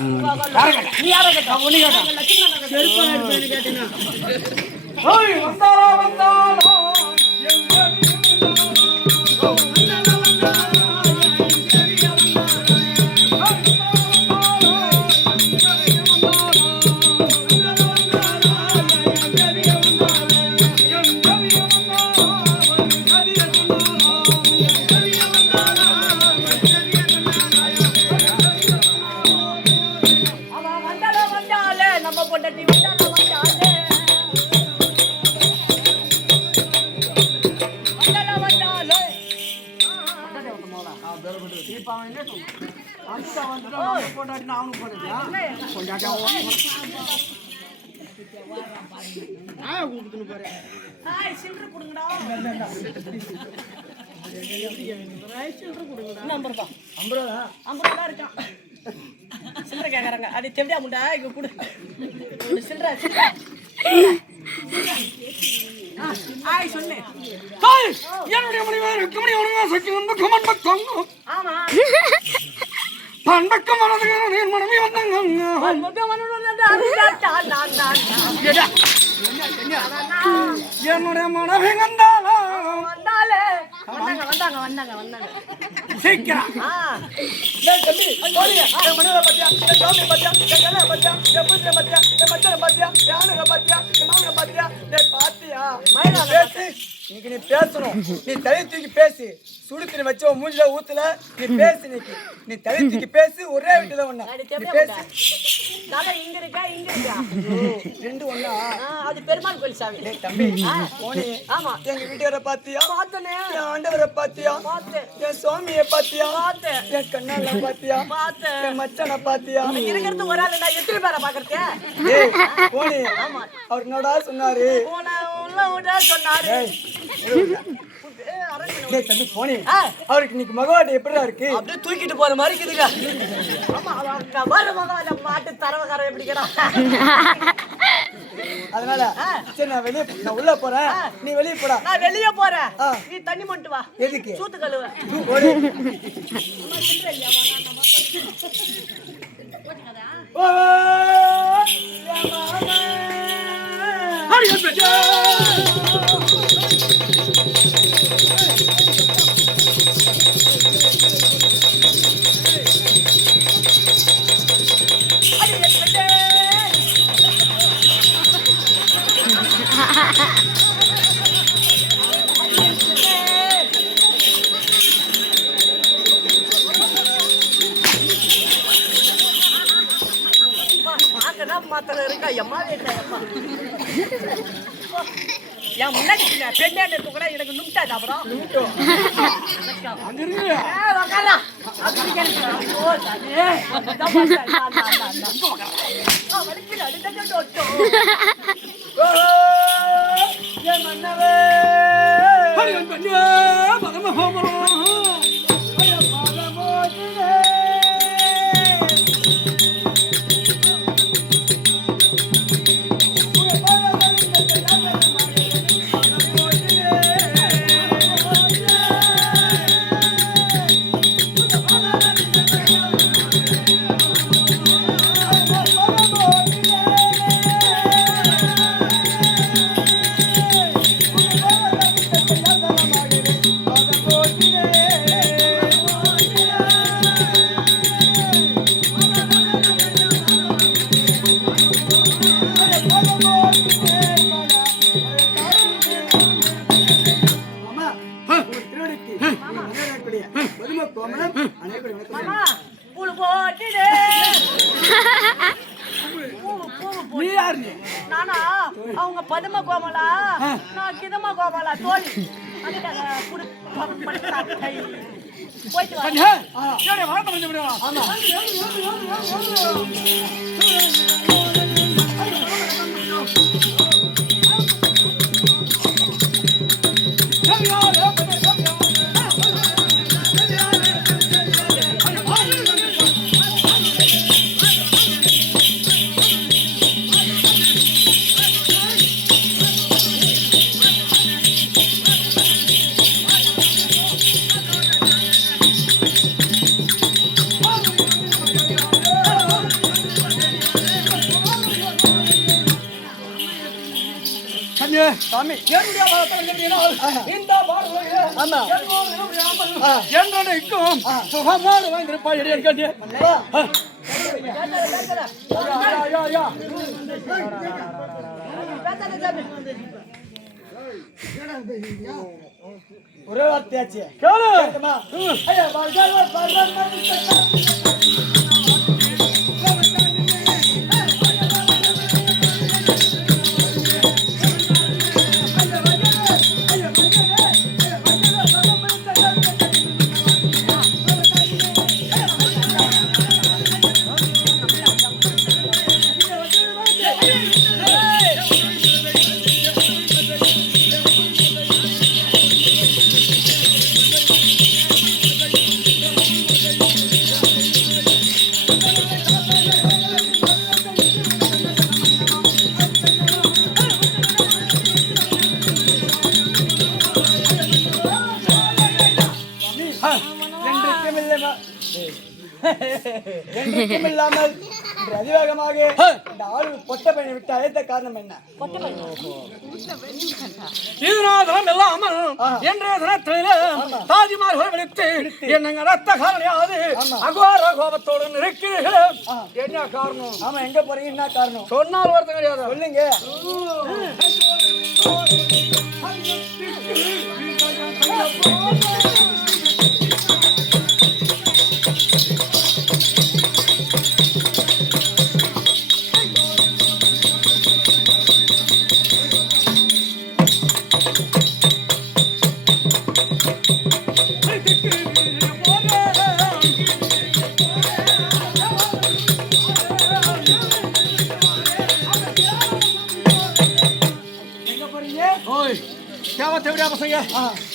நீ யாரை கேட்டா ஒண்ணு கேட்டா செருப்பா எடுப்பேன்னு கேட்டீங்க ஓய் வந்தாரா வந்தாரா சில்லறை கேக்குறாங்க அது தெம்பியா முண்டா இங்க கொடு சில்லறை சொல்லு என்னுடைய மனைவி கமனி ஒழுங்கா சக்தி வந்து கமன் பக்கம் ஆமா பண்டக்கம் வரதுக்கு என் மனைவி வந்தாங்க என்னுடைய மனைவி வந்தாலே வந்தாங்க சீக்கிரம் இன்னைக்கு நீ பேசணும். நீ தலை தூக்கி பேசு. சுடுத்தின வச்ச மூஞ்சில ஊத்துல நீ பேசு. நீ தலை தூக்கி பேசு. ஒரே வீட்டுல ஒண்ணா நீ பேசு. இங்க இருக்கா ரெண்டு ஒண்ணா அது பெருமாள் கோயில் சாமி. தம்பி போனே. ஆமா எங்க வீட்டுக்கார பாத்தியா? பார்த்தனே. என் ஆண்டவரை பாத்தியா? பார்த்தேன். என் சுவாமியை பாத்தியா? பார்த்தேன். என் கண்ணால பாத்தியா? பார்த்தேன். என் மச்சான பாத்தியா? இருக்கிறது ஒரு ஆளு நான் எத்தனை பேரை பாக்குறேன். போனே. ஆமா அவர் என்னடா சொன்னாரு? சொன்னாரு தம்பி போனே. அவருக்கு இன்னைக்கு மகவாட்டி எப்படிடா இருக்கு? அப்படியே தூக்கிட்டு போற மாதிரி இருக்குதுங்க. மாட்டு தரவக்கார எப்படிக்கிறான். அதனால சரி நான் உள்ள போறேன். நீ வெளியே போடா. நான் வெளியே போறேன். நீ தண்ணி மட்டும் வா. எதுக்கு? சூத்து கழுவ. மாத்திர இருக்கா எம்மா என் முன்னாடி பெண்ணே கூட எனக்கு நுட்டாது. அப்புறம் நானா அவங்க பதும கோமலா நான் கிதம கோமலா தோழி போயிட்டு சாமி என்னுடைய மதத்தை கட்டினால் இந்த பாடலை ஆமா என்றைக்கும் சுகமோடு வந்திருப்பாய் இடையே கேட்டு ஒரே வார்த்தையாச்சு கேளு ஐயா என்றைக்கும் இல்லாமல் இன்று அதிவேகமாக இந்த ஆளு பொட்ட பையனை விட்டு அழைத்த காரணம் என்ன? இதனாலும் இல்லாமல் இன்றைய தினத்திலே தாஜிமார்கள் விழித்து என்னங்க ரத்த காரணியாவது அகோர கோபத்தோடு இருக்கிறீர்கள். என்ன காரணம்? ஆமா, எங்க போறீங்க? என்ன காரணம் சொன்னால் வருத்தம் கிடையாது. சொல்லுங்க.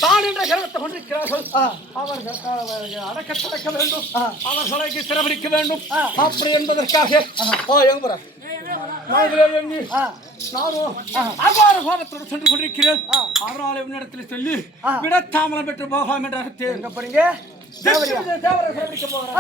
தான் என்ற கருத்தை கொண்டிருக்கிறார்கள். அவர்கள் அடக்கத்தடக்க வேண்டும், அவர்களுக்கு சிறப்பிடிக்க வேண்டும். அப்படி என்பதற்காக நானும் அவ்வாறு கோபத்தோடு சென்று கொண்டிருக்கிறேன். அவரால் என்னிடத்தில் சொல்லி விடத்தாமலம் பெற்று போகலாம் என்ற அர்த்தம். எங்க போறீங்க? தேவரை சிறப்பிக்க போகிறேன்.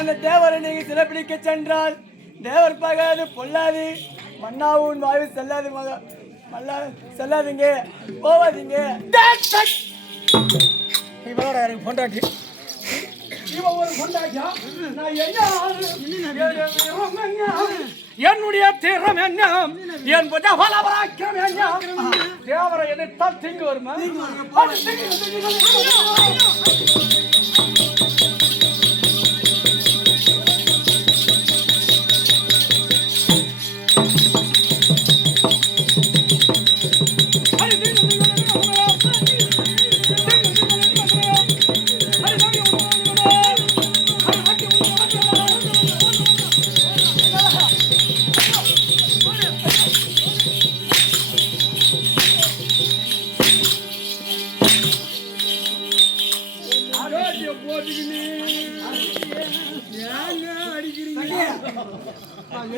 அந்த தேவரை நீங்க சிறப்பிடிக்க சென்றால் தேவர் பகாது பொல்லாது மன்னாவும் வாயு செல்லாது செல்லாதீங்க, போவாதீங்க. இவரோட எனக்கு பொண்டாட்டி இவன் ஒரு பொண்டாட்டியா? நான் என்னுடைய தீரம் என்ன என் பலபராக்கிரம் என்ன? தேவரை எதிர்த்தால் திங்கு வருமா?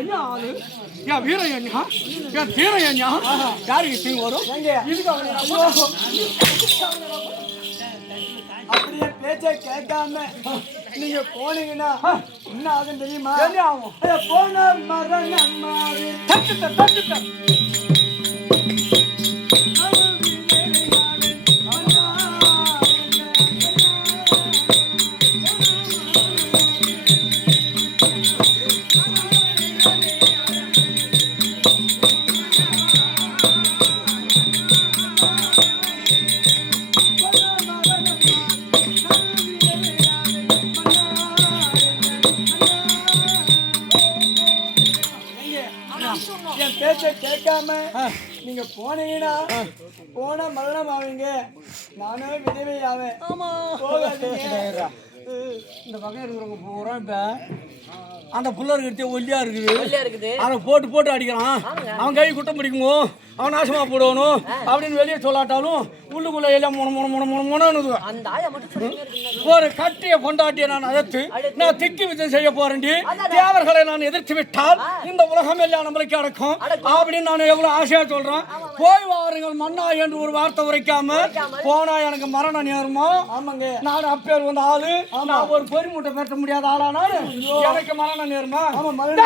என்ன ஆளு? என் வீரம் என்ன? என் தீரம் என்ன? யாருக்கு தீங்கு வரும்? அப்படியே பேச்சை கேட்காம நீங்க போனீங்கன்னா என்ன ஆகும் தெரியுமா? என்ன ஆகும்? போன மரணம் மாறி என் பேச்சை கேட்காம நீங்க போனீங்கன்னா போனா மரணம் ஆவீங்க. நானும் விதவை ஆவேன். ஆமா போகாதீங்க. இந்த பக்கம் இருக்கிறவங்க பூரா இப்ப அந்த புள்ள இருக்கிறதே ஒல்லியா ஒல்லியா இருக்குது. அதை போட்டு போட்டு அடிக்கிறான். அவன் கை குட்டம் பிடிக்குமோ அவன் நாசமா போடணும் அப்படின்னு வெளியே சொல்லாட்டாலும் உள்ளுக்குள்ள எல்லாம் முணுன்னு அந்த ஆயா மட்டும் சொல்லிட்டே இருக்குங்க. ஒரு கட்டிய கொண்டாட்டிய நான் அதத்து நான் திக்கி விஜயம் செய்ய போறேன்டி. தேவர்களை நான் எதிர்த்து விட்டால் இந்த உலகம் எல்லாம் நம்மளுக்கு அடக்கும் அப்படின்னு நான் எவ்வளவு ஆசையா சொல்றேன். போய் வாருங்கள் மன்னா என்று ஒரு வார்த்தை உரைக்காம போனா எனக்கு மரணம் நேருமா? ஆமாங்க. நான் அப்பேர் வந்த ஆளு நான் ஒரு பொறி மூட்டை பெற்ற முடியாத ஆளானாலும் எனக்கு மரணம் நேருமா? ஆமா மரணம்.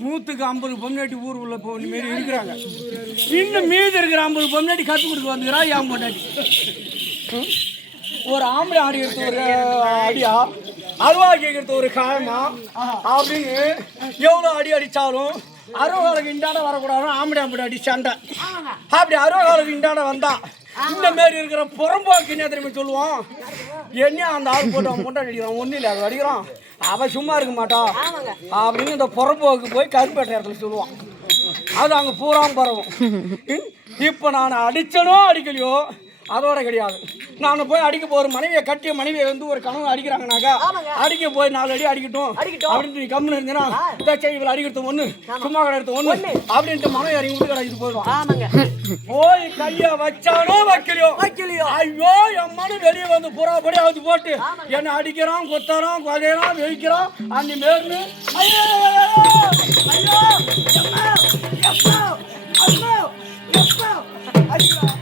நூத்துக்கு 50 பொம்னாட்டி ஊர் உள்ள மாரி இருக்கிறாங்க. இன்னும் மீதி இருக்கிற 50 பொம்னாட்டி கற்றுக் கொடுக்க வந்துக்கிறா. ஏன் பொண்டாட்டி ஒரு ஆம்பளை ஆடி எடுத்து ஒரு அடியா அருவா கேட்கறது ஒரு காயமா அப்படின்னு எவ்வளோ அடி அடித்தாலும் அருவகாலுக்கு இண்டாட வரக்கூடாது. ஆம்பளை அடி சண்டை அப்படி அருவகாலுக்கு இண்டாட வந்தா இந்த மாரி இருக்கிற புறம்போக்கு என்ன தெரியுமா சொல்லுவோம்? என்ன அந்த ஆள் போட்டு அவன் பொண்டாட்டி அடிக்கிறான் ஒன்றும் இல்லை அது அடிக்கிறான் அவன் சும்மா இருக்க மாட்டா அப்படின்னு இந்த புறம்போக்கு போய் கருப்பேட்டை இடத்துல சொல்லுவான். அது அங்கே பூராவும் பரவும். இப்போ நான் அடிச்சனோ அடிக்கலையோ அதோட கிடையாது. நான் போய் அடிக்க போகிற மனைவியை கட்டிய மனைவியை வந்து ஒரு கணவன் அடிக்கிறாங்கனாக்கா அடிக்க போய் 4 அடி அடிக்கட்டும் அப்படின்ட்டு நீ கம்முன்னு இருந்தேன்னா இவ்வளோ அடிக்கிறது ஒன்று சும்மா கடை எடுத்து ஒன்று அப்படின்ட்டு மனைவி இறங்கி விட்டு அடிக்கிட்டு போயிடுவான். போய் கையை வச்சானோ வைக்கலையோ ஐயோ என் மனு வெளியே வந்து புறாப்படி அவுத்து போட்டு என்னை அடிக்கிறான் கொத்தறான் கொதையறான் வெயிக்கிறான் அந்த மேற்னு ஐயோ ஐயோ அடிக்கிறான்.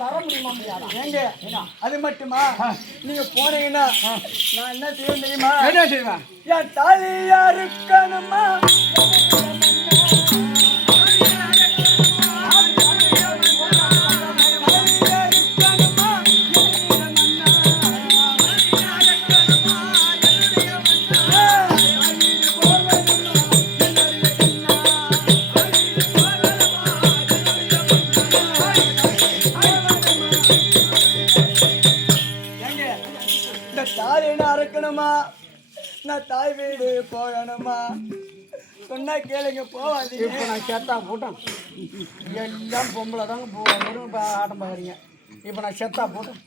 தர முடியுமா முடியாதா? ஏங்க அது மட்டுமா நீங்க போனீங்கன்னா நான் என்ன செய்வேன் தெரியுமா? என்ன செய்வேன்? என் தாலியா இருக்கணுமா? நான் தாய் வீடு போகணுமா? சொன்னா கேளுங்க போவாதீங்க. இப்போ நான் செத்தா போட்டேன் எல்லாம் பொம்பளை தாங்க போவாங்க ஆட்டம் பார்க்குறீங்க. இப்போ நான் செத்தா போட்டேன்.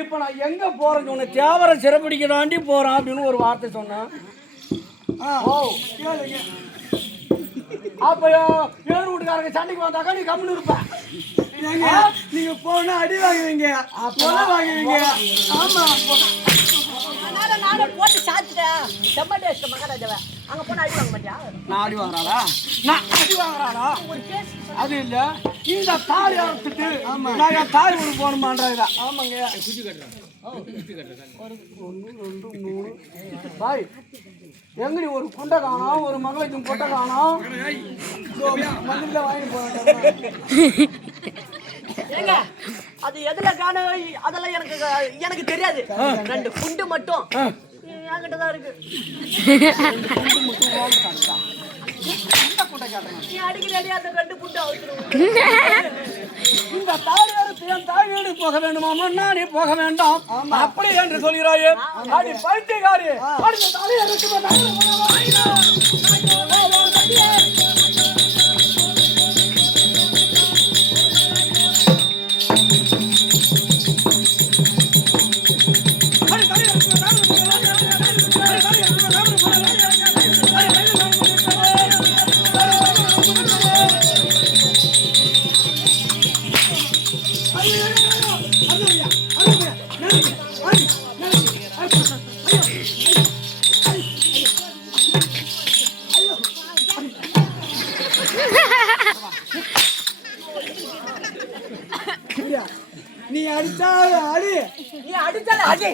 இப்போ நான் எங்கே போகிறேன்னு சொன்னேன் தேவரை சிறப்பிடிக்கிறாண்டி போகிறேன் அப்படின்னு ஒரு வார்த்தை சொன்னேன். ஓ கேளுங்க. அப்போ ஏழு வீட்டுக்காரங்க சண்டைக்கு வந்தாக்கா நீ கம்முன்னு இருப்பேன். நீங்க போனா அடி வாங்குவீங்க வாங்குவீங்க. ஆமா நானும் போட்டு சாத்திட்டேன். செம்மட்டே மகாராஜாவை அங்கே போனால் அடி வாங்க மாட்டியா? நான் அடி வாங்குறாளா? நான் அடி வாங்குறாளா? அது இல்லை இந்த தாலி அறுத்துட்டு நான் என் தாய் வீடு போகணுமான்றா? ஆமாங்க. ஒரு 1 2 3 பாய் எங்கடி ஒரு குண்டை காணோம் ஒரு மகளுக்கும் கொட்டை காணோம் மந்திரில வாங்கி போறேன். ஏங்க அது எதுல காணும் அதெல்லாம் எனக்கு தெரியாது. 2 குண்டு மட்டும் என்கிட்ட தான் இருக்கு. நீ அடிக்கிறேன் அந்த 2 குண்டு அவசரம். இந்த தாலி அறுத்து என் தாய் வீடு போக வேண்டுமா? நானே போக வேண்டாம் அப்படி என்று சொல்கிறாயே அடி பைத்தியக்காரி. அடுத்த தாலி அறுத்து நீ அடிச்சாலும் அடி, நீ அடிச்சால அடி.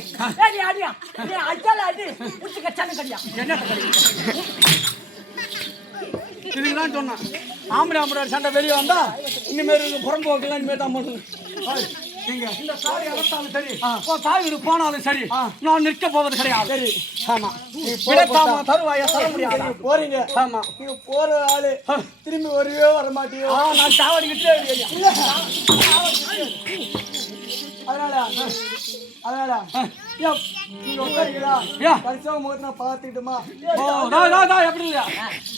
நீ அடியா, நீ அடிச்சால அடி. புடிச்சு கச்சானு கடியா. என்ன இதுதான் சொன்னான். ஆம்பளை சண்டை வெளியே வந்தா இனிமேல் புறம்போக்கெல்லாம் இனிமேல் தான் பண்ணுது. இந்த சாரி அறுத்தாலும் சரி, தாய் போனாலும் சரி, நான் நிற்க போவது கிடையாது. சரி, ஆமா. தருவாயா தர முடியாது. போறீங்க, ஆமா. நீங்க போற ஆளு திரும்பி வரவே வர மாட்டீங்க. நான் சாவடிக்கிட்டே அதனால நீங்க உட்காருங்களா? பரிசோக முகத்தை நான் பார்த்துக்கிட்டுமா? எப்படி இல்லையா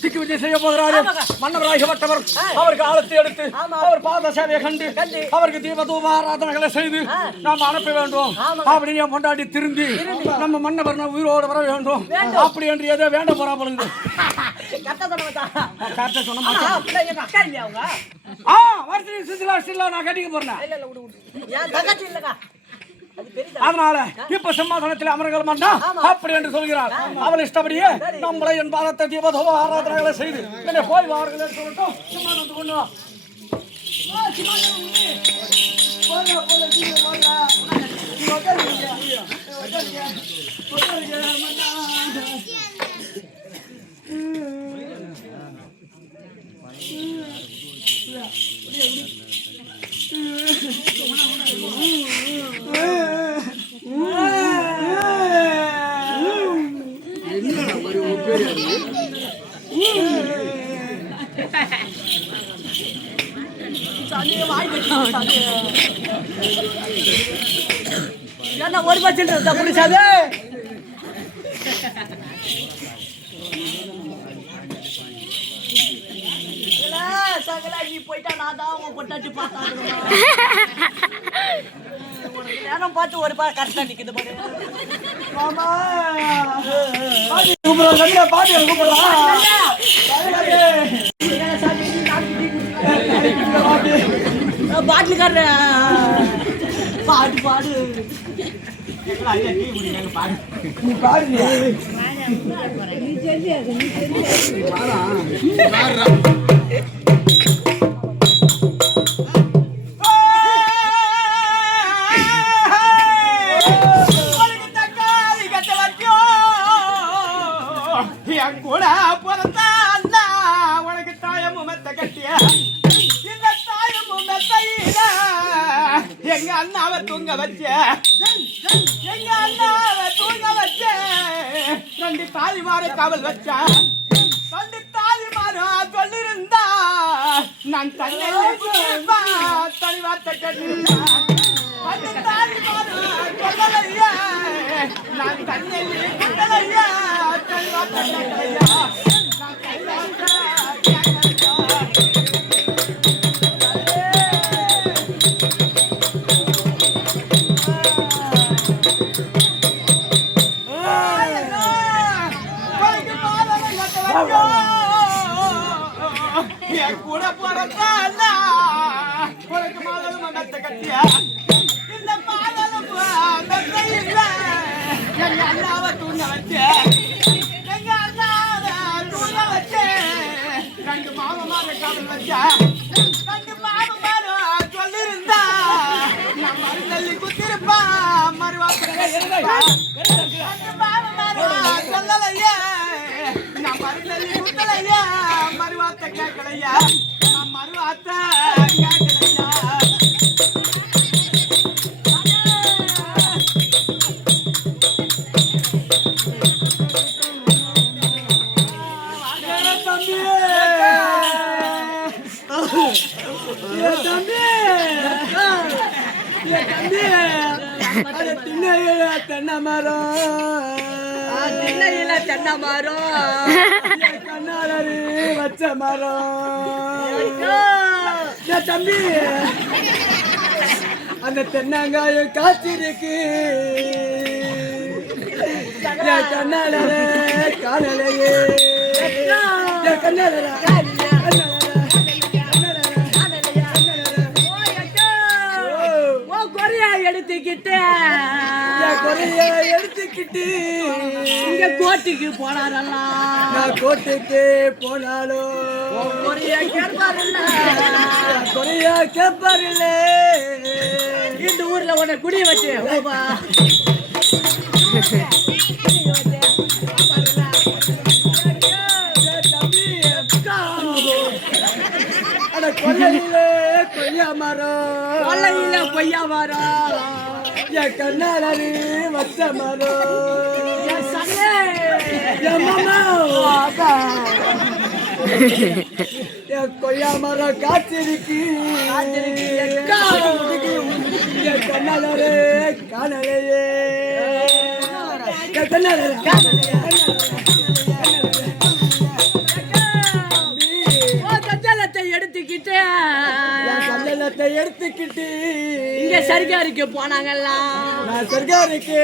திக்கு விஜய செய்ய போகிறாரு மன்னவராகப்பட்டவர். அவருக்கு ஆழத்தை எடுத்து அவர் பாத சேவையை கண்டு அவருக்கு தீப தூப ஆராதனைகளை செய்து நாம் அனுப்ப வேண்டும். அப்படின்னு கொண்டாடி திரும்பி நம்ம மன்னவர் உயிரோடு வர வேண்டும். அப்படி என்று ஏதோ வேண்ட போறா பொழுது நான் கட்டிக்க போறேன். அதனால இப்ப சிம்மாசனத்தில் அமர்கள் மன்னா அப்படி என்று சொல்கிறார். அவள் இஷ்டப்படியே நம்மளை என் பாதத்தை தீபதோப ஆராதனைகளை செய்து என்னை போய் வார்கள் சொல்லட்டும். சிம்மாசனத்தை கொண்டு வா. என்ன ஒரு பட்சம் புரிச்சாது நீ போயிட்டா நான் தான் உன் கொட்டாச்சு பார்த்தாங்க நேரம் பார்த்து ஒரு கரெக்டா நிக்குது பாரு. மாமா கூப்பிடுறோம், பாட்டு கூப்பிடலாம். பாட்டுக்கார பாட்டு பாடு நீ பாடு. கூட பிறந்தா உனக்கு தாயமும் மெத்த கட்டிய இந்த தாயமும் மெத்தையில எங்க அண்ணாவை தூங்க வச்ச, எங்க அண்ணாவை தூங்க வச்ச, ரெண்டு தாலிமாரை காவல் வச்ச, ரெண்டு தாலிமாரும் சொல்லிருந்தா நான் தன்னை தனி வார்த்தை கேட்டிருந்தா ரெண்டு தாலிமாரும் சொல்லலையா நான் தன்னை குட்டலையா தனி வார்த்தை கேட்கலையா நான் தனி வார்த்தை கூட போறதா உனக்கு மாதலும் மெத்த கட்டிய இந்த மாதலும் மெத்தையில எங்க அண்ணாவை தூங்க வச்ச, எங்க அண்ணாவை தூங்க வச்ச, ரெண்டு மாமமார காவல் வச்ச, ரெண்டு மாமமார சொல்லிருந்தா நான் மருந்தள்ளி குத்திருப்பா மறுவாசனை ரெண்டு மாமமார சொல்லலையே நான் மருந்தள்ளி குத்தலையா மறுவார்த்தை கேட்கலையா நான் மறுவார்த்தை கேட்கலையா. தென்னை மரம் தென்னை மரம் கண்ணாளரு வச்ச மரம் தம்பி அந்த தென்னங்காயம் காய்ச்சிருக்கு கண்ணாளர காணலையே கண்ணாளர எடுத்துக்கிட்டு இங்க கோட்டைக்கு போனாரல்லாம் நான் கோட்டைக்கு போனாலும் குறையா கேட்பாருல்ல இந்த ஊர்ல உன்னை குடிய வச்சு கொல்லையிலே கொய்யா மரம் கொல்லையில கொய்யா மரம் என் கண்ணாடி வச்ச மரம் என் சகலே என் மாமா என் கொய்யா மரம் காத்திருக்கு என் கண்ணாலே காணலையே என் கண்ணாலே காணலையே எடுத்துக்கிட்டு இங்க சர்க்காருக்கு போனாங்கல்லாம் நான் சர்க்காருக்கு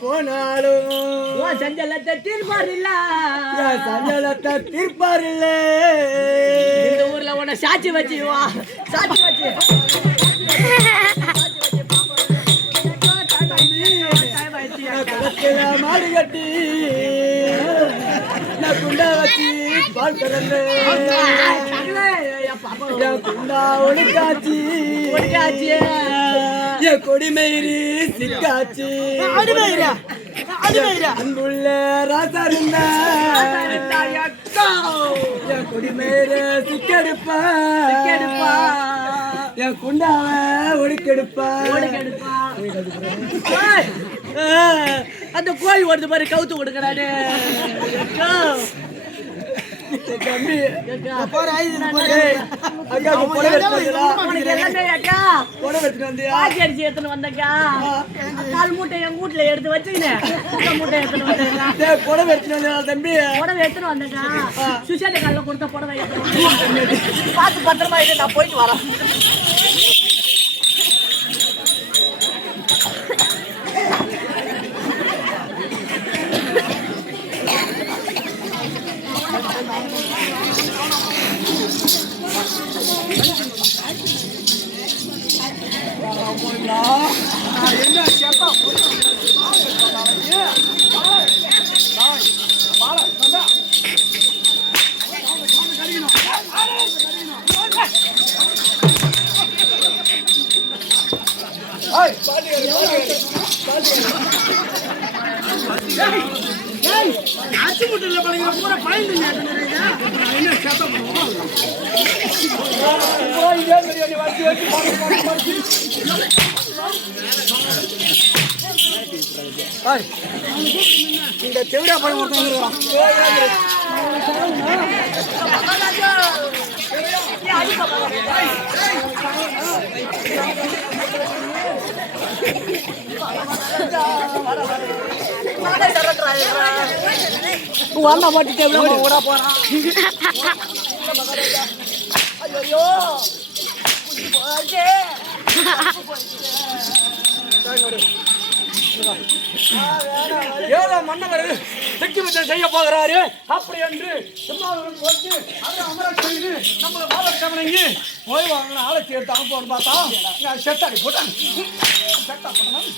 போனாலும் சஞ்சலத்தை தீர்ப்பார் இல்ல சஞ்சலத்தை தீர்ப்பார் இல்ல இந்த ஊர்ல உன்னை சாட்சி வச்சு வா சாட்சி வச்சு மாடு கட்டி நான் குண்டா வச்சு பால் கறந்தேன் குண்டா ஒடுக்காச்சு என் கொடிமயிறு சிக்காச்சு அன்புள்ள ராசா இருந்தா என் கொடிமயிறு சிக்கெடுப்பா என் குண்டாவ ஒடுக்கெடுப்பா அந்த கோழி ஓடுது மாதிரி கவுத்து கொடுக்கறானே தம்பி வந்தக்கா கால் மூட்டை என் வீட்டுல எடுத்து வச்சுக்கினேன் மூட்டை எடுத்துன்னு வந்தேன் புடவை எடுத்துட்டு தம்பி புடவை எடுத்துன்னு வந்தக்கா சுசேட்ட காலில் கொடுத்த புடவை பார்த்து பத்திரமா இருக்கு நான் போயிட்டு வரேன் என்ன கேப்பா ஆச்சு முட்டில் பழகிற பூரா பயந்து என்ன சத்தம் இந்த தெவிடா பழம் ஒருத்தவங்க வாங்க மாட்டிட்டு ஓட போறான் ஐயோ ஏதோ மன்னவர் திக்குமிச்சம் செய்ய போகிறாரு அப்படி என்று சிம்மாசனம் போட்டு அதை அமர செய்து நம்மளை வாழக்கவனைக்கு போய் வாங்கின ஆலத்தி எடுத்து அனுப்போன்னு பார்த்தா நான் செட்டாடி போட்டேன் செட்டா போட்டேன்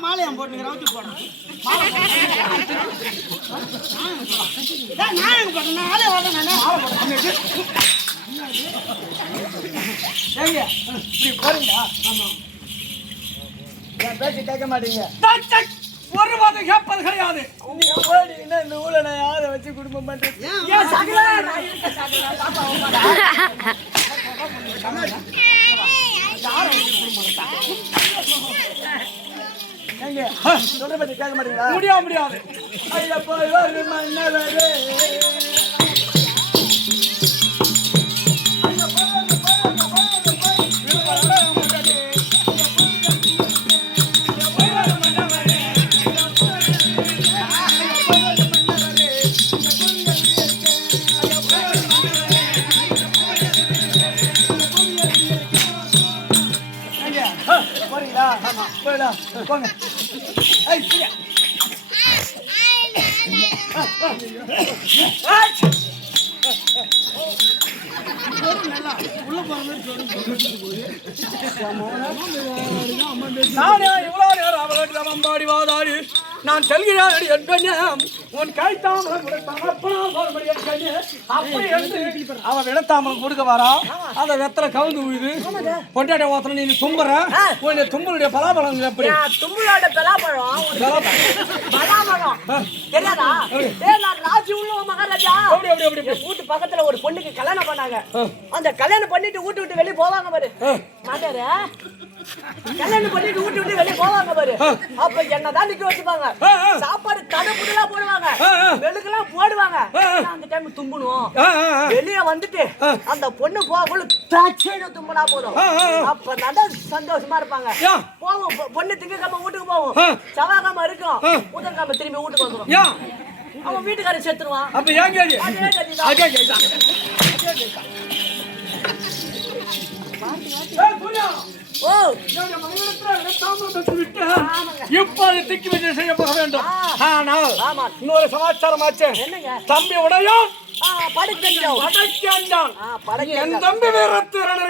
மாலையம் போட்டு போனேன் இப்படி போறீங்களா? என் பேச்சு கேட்க மாட்டீங்க ஒரு மாதம் கேட்பது கிடையாது. இந்த ஊர்ல நான் யாரை வச்சு குடும்பம் பண்றேன் சொல்ற பத்தி கேட்க மாட்டீங்களா? முடியாது. ஐயா போய் ஒரு மன்னவரே போங்க நானே இவ்வளவு நேரம் அவர்கிட்ட அம்பாடி வாதாடி நான் செல்கிறேன் அடி என் கண்ணே உன் கைத்தாமரம் அப்படி என்று அவன் விடத்தாமரம் கொடுக்க வரா அதை வெத்தலை கவுந்து விழுது பொண்டாட்டி ஓத்தனை நீ தும்புற உன்னை தும்பலுடைய பலாபலம் எப்படி தும்புளோட பலாப்பழம் பலாப்பழம் தெரியாதா நான் ராஜி உள்ள மகாராஜா வீட்டு பக்கத்துல ஒரு பொண்ணுக்கு கல்யாணம் பண்ணாங்க அந்த கல்யாணம் பண்ணிட்டு வீட்டு விட்டு வெளியே போவாங்க பாரு மாட்டாரு கல்யாணம் பண்ணிட்டு வீட்டு விட்டு வெளியே போவாங்க பாரு அப்ப என்னதான் நிக்க வச்சுப்பாங்க சாப்பாடு கடை புடலா போடுவாங்க வெளுக்கெல்லாம் போடுவாங்க அந்த டைம் தும்பணும் வெளியே வந்துட்டு அந்த பொண்ணு போகும்போது தச்சேன தும்பனா போதும் அப்ப நல்லா சந்தோஷமா இருப்பாங்க போவோம் பொண்ணு திங்கக்கிழமை வீட்டுக்கு போவோம் செவ்வாய்க்கிழமை இருக்கும் புதன்கிழமை திரும்பி வீட்டுக்கு வந்துடும் அவன் வீட்டுக்காரன் செத்துருவான் அப்ப ஏன் கேள்வி ஓ இப்போது திக்கி வச்சு செய்ய போக வேண்டும் ஆனால் ஆமா இன்னொரு சமாச்சாரம் ஆச்சு என்னங்க தம்பி உடையும் படுக்கஞ்சான் என் தம்பி வீரத்திறன்